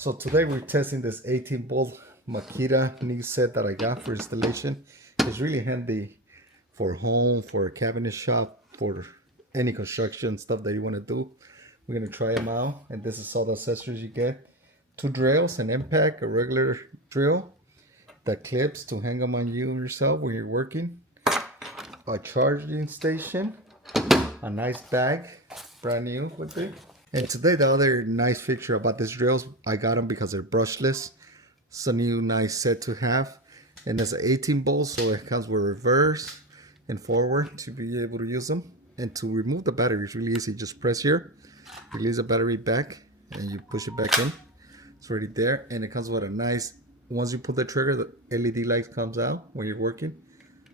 So today we're testing this 18 volt Makita knee set that I got for installation. It's really handy for home, for a cabinet shop, for any construction stuff that you want to do. We're going to try them out, and this is all the accessories you get. 2 drills, an impact, a regular drill, the clips to hang them on you yourself when you're working, a charging station, a nice bag, brand new with it. And today the other nice feature about these drills, I got them because they're brushless. It's a new nice set to have, and it's an 18 volt, so it comes with reverse and forward to be able to use them. And to remove the battery is really easy. Just press here, release the battery back, and you push it back in. It's already there, and it comes with a nice, once you pull the trigger, the LED light comes out when you're working.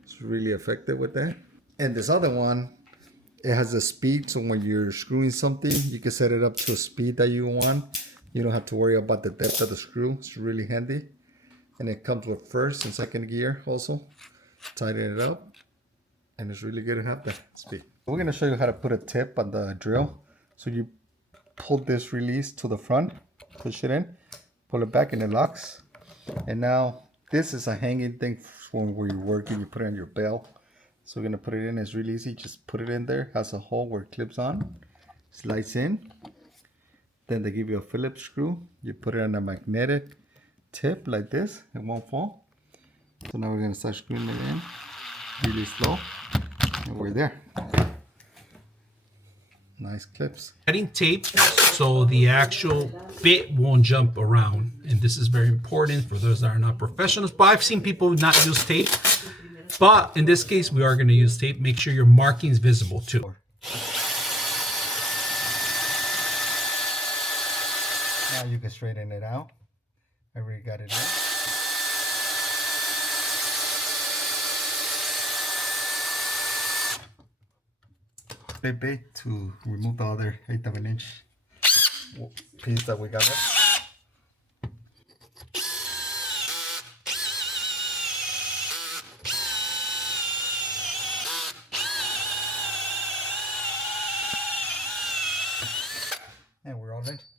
It's really effective with that. And this other one, it has a speed, so when you're screwing something, you can set it up to a speed that you want. You don't have to worry about the depth of the screw. It's really handy. And it comes with first and second gear also. Tighten it up, and it's really good to have that speed. We're going to show you how to put a tip on the drill. So you pull this release to the front, push it in, pull it back, and it locks. And now this is a hanging thing for where you're working. You put it on your belt. So we're going to put it in. It's really easy. Just put it in there. It has a hole where it clips on, slides in. Then they give you a Phillips screw. You put it on a magnetic tip like this. It won't fall. So now we're going to start screwing it in really slow. And we're there. Nice clips. Adding tape so the actual bit won't jump around. And this is very important for those that are not professionals. But I've seen people not use tape. But in this case, we are going to use tape. Make sure your marking is visible too. Now you can straighten it out. I already got it in. Big to remove the other 1/8 of an inch piece that we got left.